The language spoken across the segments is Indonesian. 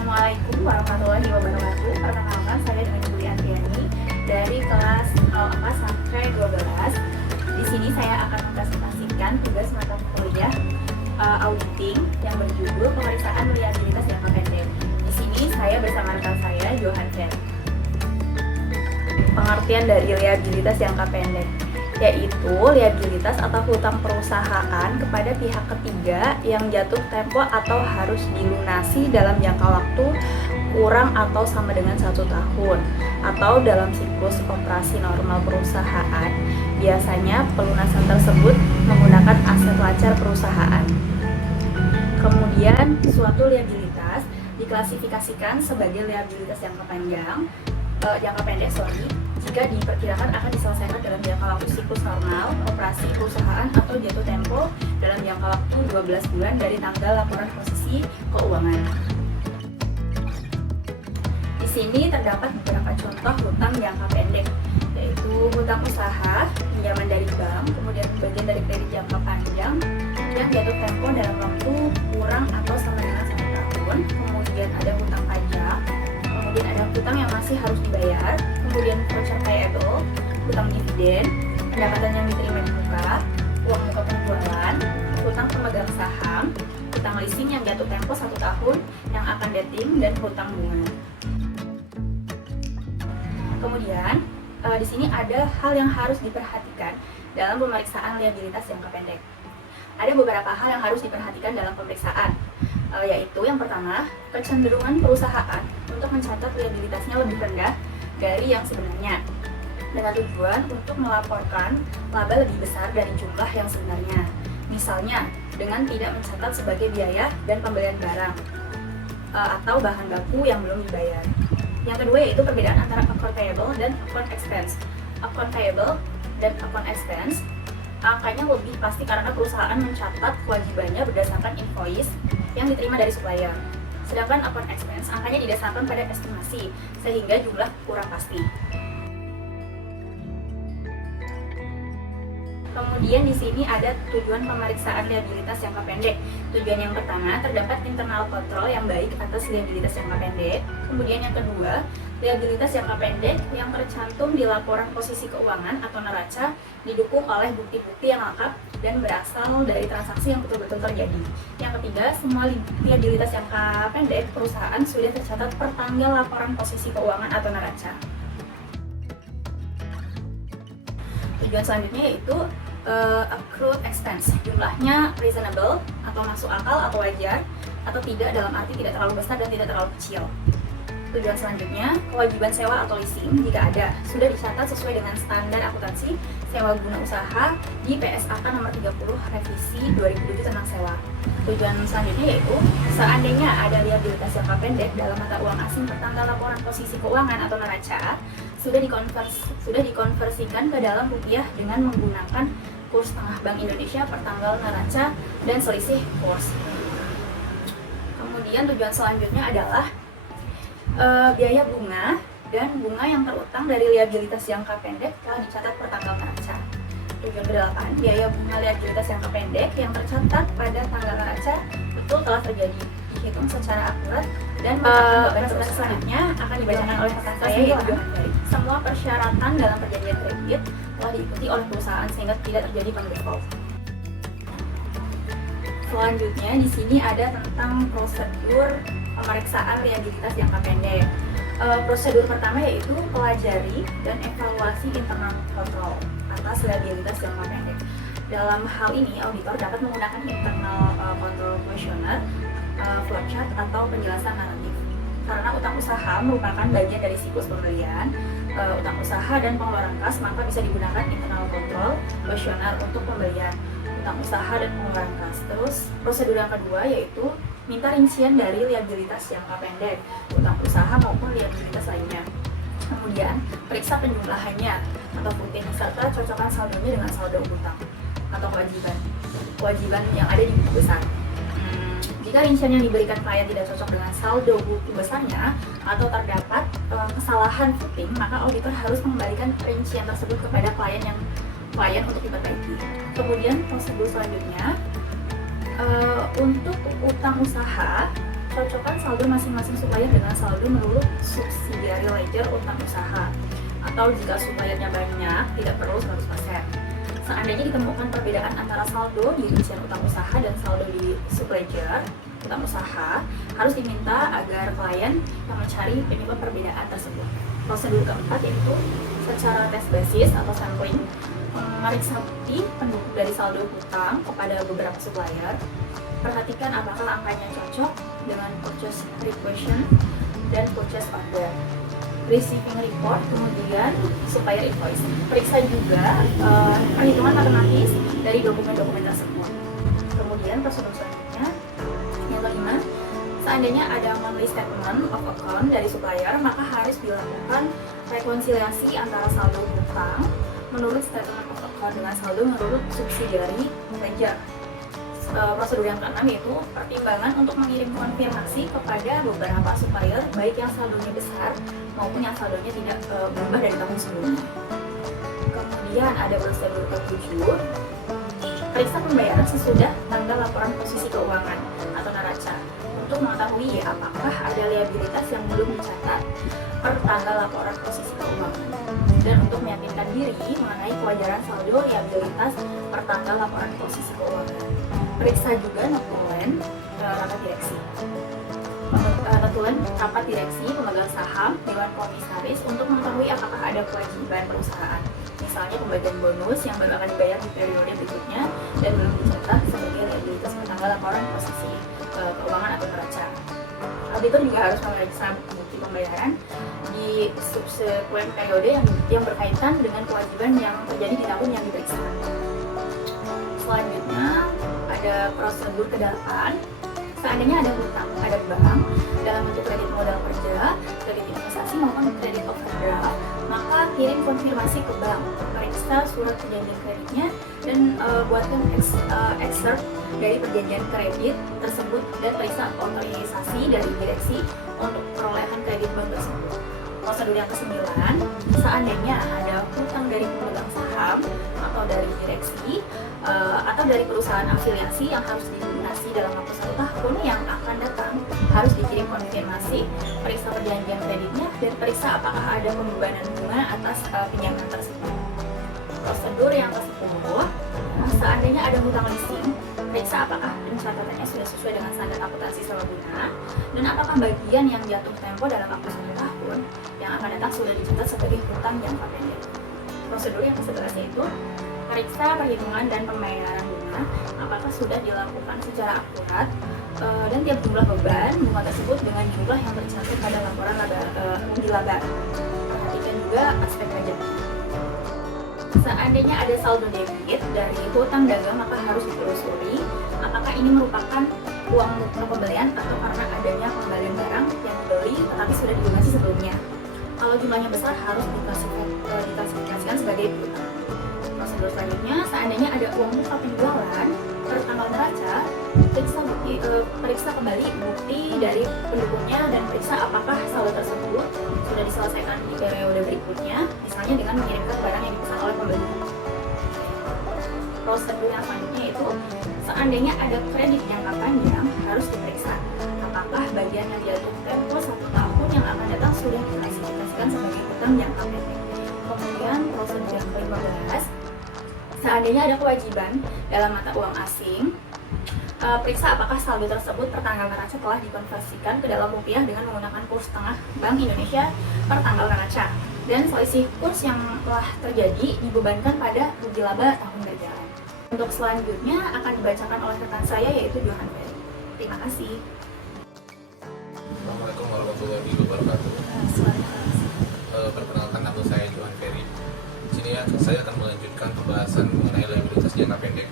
Assalamualaikum warahmatullahi wabarakatuh. Perkenalkan, saya dengan Juli Antiani dari kelas 04 sampai 12. Di sini saya akan mempresentasikan tugas mata kuliah auditing yang berjudul pemeriksaan liabilitas jangka pendek. Di sini saya bersama rekan saya, Johan Chen. Pengertian dari liabilitas jangka pendek yaitu liabilitas atau hutang perusahaan kepada pihak ketiga yang jatuh tempo atau harus dilunasi dalam jangka waktu kurang atau sama dengan 1 tahun atau dalam siklus operasi normal perusahaan. Biasanya pelunasan tersebut menggunakan aset lancar perusahaan. Kemudian suatu liabilitas diklasifikasikan sebagai liabilitas jangka pendek jika diperkirakan akan diselesaikan dalam jangka waktu siklus normal operasi perusahaan atau jatuh tempo dalam jangka waktu 12 bulan dari tanggal laporan posisi keuangan. Di sini terdapat beberapa contoh hutang jangka pendek, yaitu hutang usaha, pinjaman dari bank, kemudian bagian dari kredit jangka panjang yang jatuh tempo dalam waktu kurang atau sama dengan 1 tahun, kemudian ada hutang pajak, kemudian ada hutang yang masih harus dibayar, kemudian voucher payable, hutang dividen, pendapatan yang diterima di muka, uang muka penjualan, hutang pemegang saham, hutang leasing yang jatuh tempo 1 tahun yang akan dating, dan hutang bunga. Kemudian di sini ada hal yang harus diperhatikan dalam pemeriksaan liabilitas jangka pendek. Ada beberapa hal yang harus diperhatikan dalam pemeriksaan, yaitu yang pertama, kecenderungan perusahaan untuk mencatat liabilitasnya lebih rendah dari yang sebenarnya dengan tujuan untuk melaporkan laba lebih besar dari jumlah yang sebenarnya, misalnya dengan tidak mencatat sebagai biaya dan pembelian barang atau bahan baku yang belum dibayar. Yang kedua yaitu perbedaan antara account payable dan account expense. Account payable dan account expense angkanya lebih pasti karena perusahaan mencatat kewajibannya berdasarkan invoice yang diterima dari supplier. Sedangkan account expense angkanya didasarkan pada estimasi sehingga jumlah kurang pasti. Kemudian di sini ada tujuan pemeriksaan liabilitas jangka pendek. Tujuan yang pertama, terdapat internal control yang baik atas liabilitas jangka pendek. Kemudian yang kedua, liabilitas jangka pendek yang tercantum di laporan posisi keuangan atau neraca didukung oleh bukti-bukti yang lengkap dan berasal dari transaksi yang betul-betul terjadi. Yang ketiga, semua liabilitas jangka pendek perusahaan sudah tercatat per tanggal laporan posisi keuangan atau neraca. Tujuan selanjutnya yaitu accrued expense, jumlahnya reasonable atau masuk akal atau wajar atau tidak, dalam arti tidak terlalu besar dan tidak terlalu kecil. Tujuan selanjutnya, kewajiban sewa atau leasing jika ada sudah dicatat sesuai dengan standar akuntansi sewa guna usaha di PSAK nomor 30 revisi 2007 tentang sewa. Tujuan selanjutnya yaitu seandainya ada liabilitas jangka pendek dalam mata uang asing pertanggal laporan posisi keuangan atau neraca sudah dikonversikan ke dalam rupiah dengan menggunakan kurs tengah Bank Indonesia per tanggal neraca dan selisih kurs. Kemudian tujuan selanjutnya adalah biaya bunga dan bunga yang terutang dari liabilitas jangka pendek telah dicatat per tanggal neraca. Tujuan ke-8, biaya bunga liabilitas jangka pendek yang tercatat pada tanggal neraca betul telah terjadi, dihitung secara akurat dan beban selanjutnya akan dibacakan oleh rekan saya yaitu Johan Chen. Semua persyaratan dalam perjanjian kredit telah diikuti oleh perusahaan sehingga tidak terjadi default. Selanjutnya di sini ada tentang prosedur pemeriksaan liabilitas jangka pendek. Prosedur pertama yaitu pelajari dan evaluasi internal control atas liabilitas jangka pendek. Dalam hal ini, auditor dapat menggunakan internal control questionnaire, flowchart atau penjelasan naratif. Karena utang usaha merupakan bagian dari siklus pembelian, utang usaha dan pengeluaran kas, maka bisa digunakan internal control questionnaire untuk pembelian utang usaha dan pengeluaran kas. Terus prosedur yang kedua yaitu minta rincian dari liabilitas jangka pendek, utang usaha maupun liabilitas lainnya. Kemudian periksa penjumlahannya atau footing serta cocokkan saldonya dengan saldo utang atau kewajiban yang ada di buku besar. Jika rincian yang diberikan klien tidak cocok dengan saldo buku besarnya atau terdapat kesalahan footing, maka auditor harus mengembalikan rincian tersebut kepada klien untuk diperbaiki. Kemudian prosedur selanjutnya untuk utang usaha cocokkan saldo masing-masing supplier dengan saldo menurut subsidiary ledger utang usaha. Atau jika suppliernya banyak, tidak perlu 100%. Seandainya ditemukan perbedaan antara saldo di rincian utang usaha dan saldo di subledger utang usaha, harus diminta agar klien yang mencari penyebab perbedaan tersebut. Prosedur keempat yaitu secara tes basis atau sampling, memeriksa bukti pendukung dari saldo hutang kepada beberapa supplier. Perhatikan apakah angkanya cocok dengan purchase requisition dan purchase order, receiving report, kemudian supplier invoice. Periksa juga perhitungan matematis dari dokumen-dokumen tersebut. Kemudian prosedur selanjutnya yang kelima, seandainya ada monthly statement of account dari supplier, maka harus dilakukan rekonsiliasi antara saldo hutang menurut statement of account dengan saldo menurut subsidiary ledger. Prosedur yang keenam yaitu pertimbangan untuk mengirim konfirmasi kepada beberapa supplier, baik yang saldonya besar maupun yang saldonya tidak berubah dari tahun sebelumnya. Kemudian ada prosedur ke-7, periksa pembayaran sesudah tanggal laporan posisi keuangan atau neraca untuk mengetahui apakah ada liabilitas yang belum dicatat per tanggal laporan posisi keuangan, dan untuk meyakinkan diri mengenai kewajaran saldo liabilitas per tanggal laporan posisi keuangan. Periksa juga notulen rapat direksi. Notulen rapat direksi pemegang saham, dewan komisaris untuk mengetahui apakah ada kewajiban perusahaan, misalnya pembagian bonus yang baru akan dibayar di periode berikutnya dan belum dicatat sebagai liabilitas per tanggal laporan posisi keuangan atau neraca. Auditor juga harus memeriksa bukti pembayaran di subsequent periode yang berkaitan dengan kewajiban yang terjadi di tahun yang diperiksa. Selanjutnya ada prosedur ke-8. Seandainya ada hutang pada bank dalam bentuk kredit modal kerja, kredit investasi maupun kredit overdraft, maka kirim konfirmasi ke bank, periksa surat perjanjian kreditnya, dan buatkan excerpt dari perjanjian kredit tersebut dan periksa otorisasi dari direksi untuk perolehan kredit bank tersebut. Prosedur yang ke-9, seandainya ada hutang dari pemegang saham atau dari direksi atau dari perusahaan afiliasi yang harus dilunasi dalam waktu 1 tahun yang akan datang, harus dikirim konfirmasi, periksa perjanjian kreditnya, dan periksa apakah ada pembebanan bunga atas pinjaman tersebut. Prosedur yang ke-10, seandainya ada hutang leasing, periksa apakah pencatatannya sudah sesuai dengan standar akuntansi sewa-guna, dan apakah bagian yang jatuh tempo dalam waktu 1 tahun yang akan datang sudah dicatat sebagai hutang jangka pendek. Prosedur yang ke-11 yaitu periksa perhitungan dan pembayaran bunga, apakah sudah dilakukan secara akurat dan tiap jumlah beban bunga tersebut dengan jumlah yang tercantum pada laporan di laba. Perhatikan juga aspek pajaknya. Seandainya ada saldo debit dari hutang dagang, maka harus ditelusuri apakah ini merupakan uang pembelian atau karena adanya pengembalian barang yang dibeli tetapi sudah dilunasi sebelumnya. Kalau jumlahnya besar harus diklasifikasikan sebagai hutang. Prosedur selanjutnya, seandainya ada uang muka penjualan per tanggal neraca, periksa kembali bukti dari pendukungnya dan periksa apakah saldo tersebut sudah diselesaikan di periode berikutnya, misalnya dengan mengirimkan barang yang dipesan oleh pembeli. Prosedur yang selanjutnya itu, seandainya ada kredit jangka panjang, harus diperiksa apakah bagian yang jatuh tempo 1 tahun yang akan datang sudah diklasifikasikan sebagai hutang jangka pendek. Kemudian prosedur yang ke-15, seandainya ada kewajiban dalam mata uang asing, periksa apakah saldo tersebut per tanggal neraca telah dikonversikan ke dalam rupiah dengan menggunakan kurs tengah Bank Indonesia per tanggal neraca, dan selisih kurs yang telah terjadi dibebankan pada rugi laba tahun berjalan. Untuk selanjutnya akan dibacakan oleh rekan saya yaitu Johan Ferry. Terima kasih. Assalamualaikum warahmatullahi wabarakatuh. Perkenalkan, nama saya Johan Ferry. Di sini saya akan melanjutkan pembahasan mengenai liabilitas jangka pendek.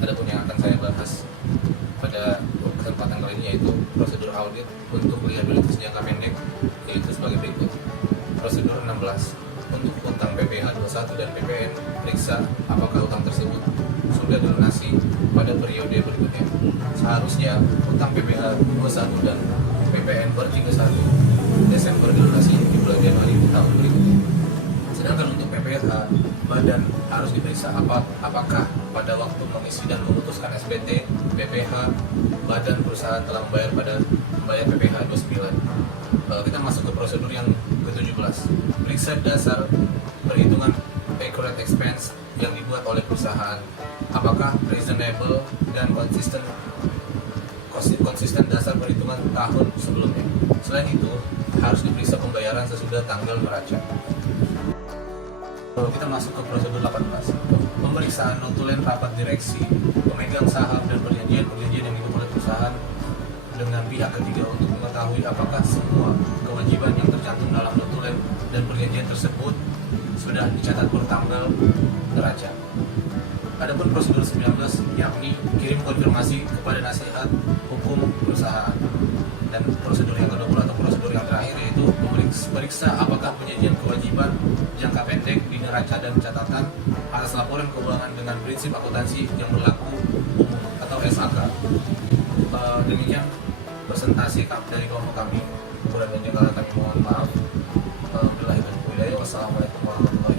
Adapun yang akan saya bahas pada kesempatan kali ini yaitu prosedur audit untuk liabilitas jangka pendek, yaitu sebagai berikut. Prosedur 16. Untuk utang PPh 21 dan PPN, periksa apakah utang tersebut sudah dilunasi pada periode berikutnya. Seharusnya utang PPh 21 dan PPN per 31 Desember dilunasi di bulan Januari tahun berikutnya. Sedangkan untuk PPH, badan harus diperiksa apakah pada waktu mengisi dan memutuskan SPT, PPH, badan perusahaan telah membayar pada membayar PPh 29. Kita masuk ke prosedur yang ke-17. Periksa dasar perhitungan accurate expense yang dibuat oleh perusahaan. Apakah reasonable dan konsisten dasar perhitungan tahun sebelumnya. Selain itu, harus diperiksa pembayaran sesudah tanggal neraca. Kita masuk ke prosedur 18. Pemeriksaan notulen rapat direksi, pemegang saham dan perjanjian-perjanjian yang dibuat oleh perusahaan dengan pihak ketiga untuk mengetahui apakah semua kewajiban yang tercantum dalam notulen dan perjanjian tersebut sudah dicatat per tanggal neraca. Adapun prosedur 19 yakni kirim konfirmasi kepada nasihat hukum perusahaan. Dan prosedur yang ke-20 atau prosedur yang terakhir yaitu memeriksa apakah perjanjian kewajiban jangka pendek di neraca dan catatan atas laporan keuangan dengan prinsip akuntansi yang berlaku umum atau SAK. Demikian presentasi dari kelompok kami. Kurang dan jangka kami mohon maaf. Wassalamualaikum warahmatullahi wabarakatuh.